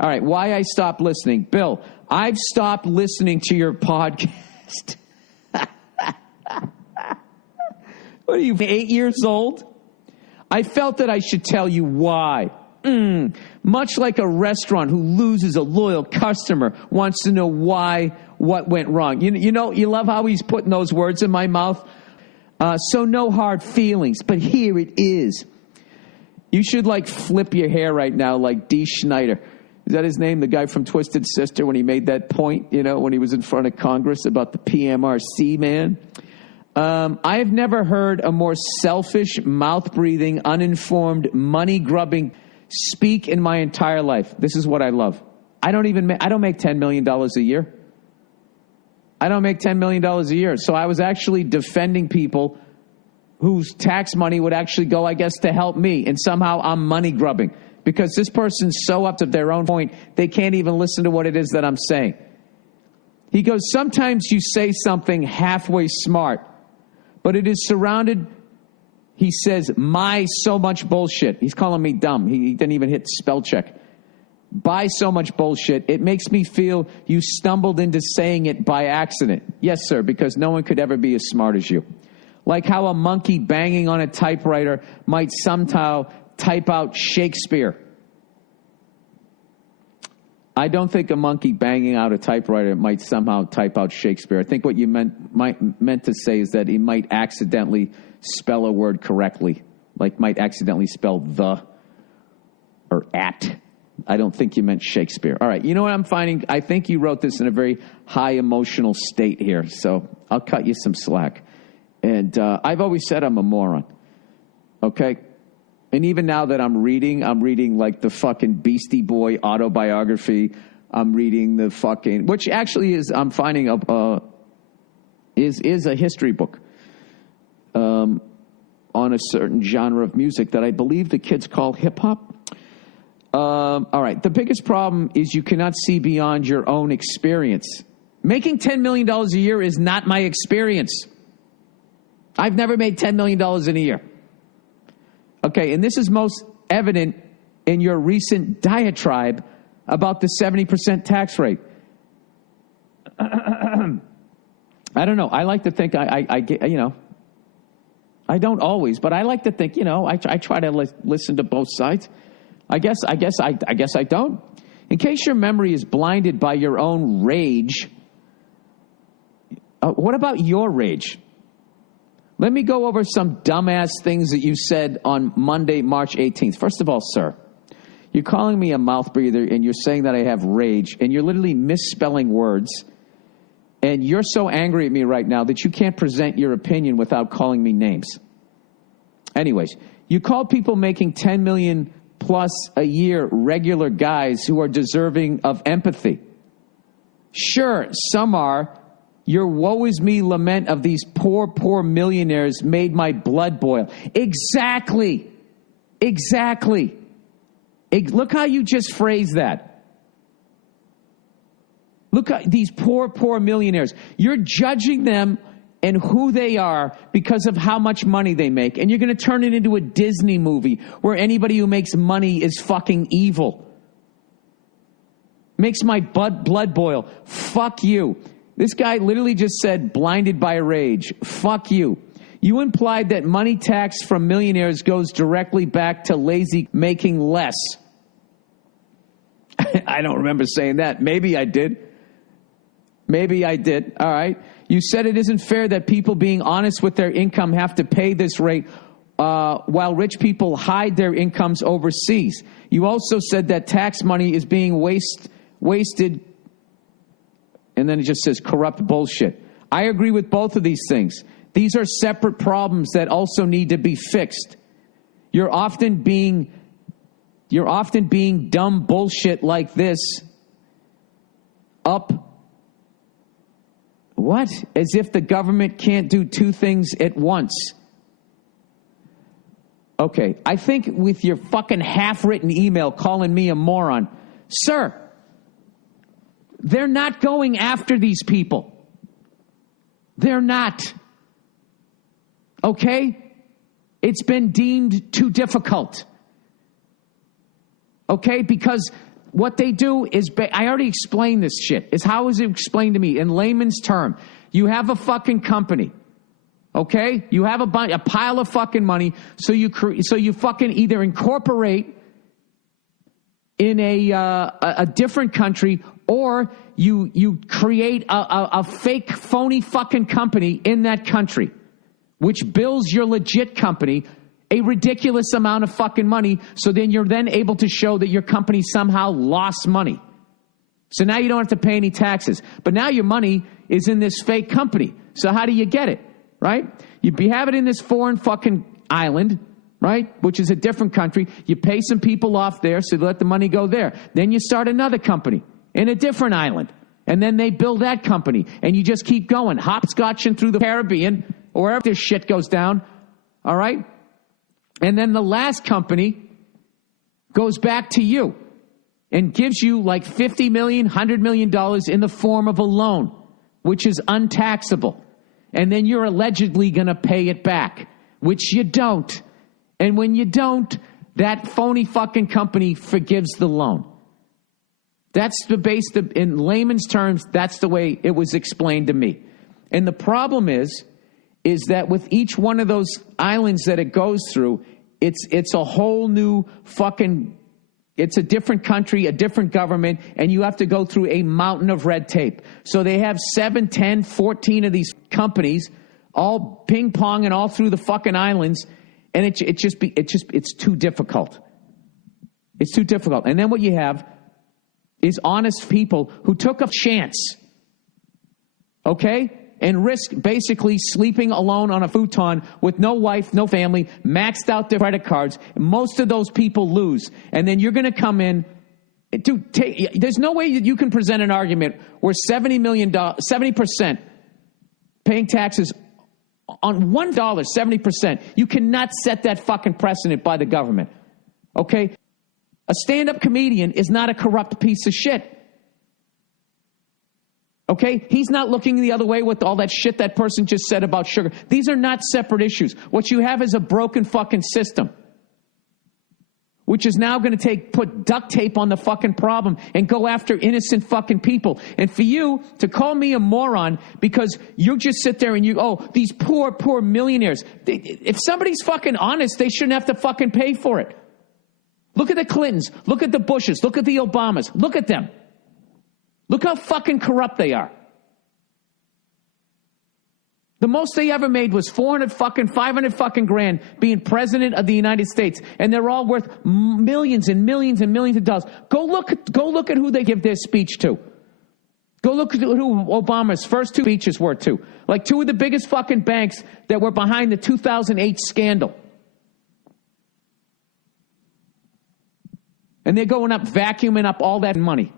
All right, why I stopped listening. Bill, I've stopped listening to your podcast. What are you, 8 years old? I felt that I should tell you why. Much like a restaurant who loses a loyal customer wants to know why, what went wrong. You know, you love how he's putting those words in my mouth. So no hard feelings, but here it is. You should, like, flip your hair right now like Dee Schneider. Is that his name? The guy from Twisted Sister, when he made that point, you know, when he was in front of Congress about the PMRC, man. I have never heard a more selfish, mouth-breathing, uninformed, money-grubbing speak in my entire life. This is what I love. I don't make $10 million a year. I don't make $10 million a year. So I was actually defending people whose tax money would actually go, I guess, to help me. And somehow I'm money-grubbing. Because this person's so up to their own point, they can't even listen to what it is that I'm saying. He goes, sometimes you say something halfway smart, but it is surrounded, he says, my so much bullshit. He's calling me dumb. He didn't even hit spell check. By so much bullshit, it makes me feel you stumbled into saying it by accident. Yes, sir, because no one could ever be as smart as you. Like how a monkey banging on a typewriter might somehow type out Shakespeare. I don't think a monkey banging out a typewriter might somehow type out Shakespeare. I think what you meant to say is that he might accidentally spell a word correctly, like might accidentally spell the or at. I don't think you meant Shakespeare. All right, you know what I'm finding? I think you wrote this in a very high emotional state here, so I'll cut you some slack. And I've always said I'm a moron, okay? And even now that I'm reading like the fucking Beastie Boy autobiography. I'm reading the fucking, which actually is, I'm finding is a history book on a certain genre of music that I believe the kids call hip hop. All right. The biggest problem is you cannot see beyond your own experience. Making $10 million a year is not my experience. I've never made $10 million in a year. Okay, and this is most evident in your recent diatribe about the 70% tax rate. I don't know. I like to think I get, you know, I don't always, but I like to think, you know, I try to listen to both sides. I guess I don't. In case your memory is blinded by your own rage, what about your rage? Let me go over some dumbass things that you said on Monday, March 18th. First of all, sir, you're calling me a mouth breather and you're saying that I have rage and you're literally misspelling words. And you're so angry at me right now that you can't present your opinion without calling me names. Anyways, you call people making $10 million plus a year regular guys who are deserving of empathy. Sure, some are. Your woe is me lament of these poor, poor millionaires made my blood boil. Exactly. Look how you just phrased that. Look at these poor, poor millionaires. You're judging them and who they are because of how much money they make. And you're going to turn it into a Disney movie where anybody who makes money is fucking evil. Makes my blood boil. Fuck you. This guy literally just said blinded by rage. Fuck you. You implied that money tax from millionaires goes directly back to lazy making less. I don't remember saying that. Maybe I did. All right. You said it isn't fair that people being honest with their income have to pay this rate while rich people hide their incomes overseas. You also said that tax money is being wasted. And then it just says corrupt bullshit. I agree with both of these things. These are separate problems that also need to be fixed. You're often being dumb bullshit like this up. What? As if the government can't do two things at once. Okay, I think with your fucking half-written email calling me a moron, sir, they're not going after these people. They're not. Okay? It's been deemed too difficult. Okay? Because what they do is, I already explained this shit. Is how is it explained to me in layman's term? You have a fucking company, okay? You have a pile of fucking money, so you fucking either incorporate in a different country, or you create a fake, phony fucking company in that country, which bills your legit company a ridiculous amount of fucking money, so then you're then able to show that your company somehow lost money. So now you don't have to pay any taxes. But now your money is in this fake company. So how do you get it, right? You have it in this foreign fucking island, right, which is a different country. You pay some people off there, so let the money go there. Then you start another company in a different island. And then they build that company. And you just keep going, hopscotching through the Caribbean, or wherever this shit goes down, all right? And then the last company goes back to you and gives you like $50 million, $100 million in the form of a loan, which is untaxable. And then you're allegedly going to pay it back, which you don't. And when you don't, that phony fucking company forgives the loan. That's in layman's terms, that's the way it was explained to me. And the problem is that with each one of those islands that it goes through, it's a whole new fucking, it's a different country, a different government, and you have to go through a mountain of red tape. So they have 7, 10, 14 of these companies all ping-ponging all through the fucking islands, and it's too difficult. It's too difficult. And then what you have is honest people who took a chance, okay? And risk basically sleeping alone on a futon with no wife, no family, maxed out their credit cards. Most of those people lose. And then you're going to come in. There's no way that you can present an argument where 70% paying taxes on $1, 70%. You cannot set that fucking precedent by the government. Okay? A stand-up comedian is not a corrupt piece of shit. Okay? He's not looking the other way with all that shit that person just said about sugar. These are not separate issues. What you have is a broken fucking system, which is now going to put duct tape on the fucking problem and go after innocent fucking people. And for you to call me a moron because you just sit there and these poor, poor millionaires. If somebody's fucking honest, they shouldn't have to fucking pay for it. Look at the Clintons. Look at the Bushes. Look at the Obamas. Look at them. Look how fucking corrupt they are. The most they ever made was 500 fucking grand being president of the United States, and they're all worth millions and millions and millions of dollars. Go look at who they give their speech to. Go look at who Obama's first 2 speeches were to. Like 2 of the biggest fucking banks that were behind the 2008 scandal. And they're going up, vacuuming up all that money.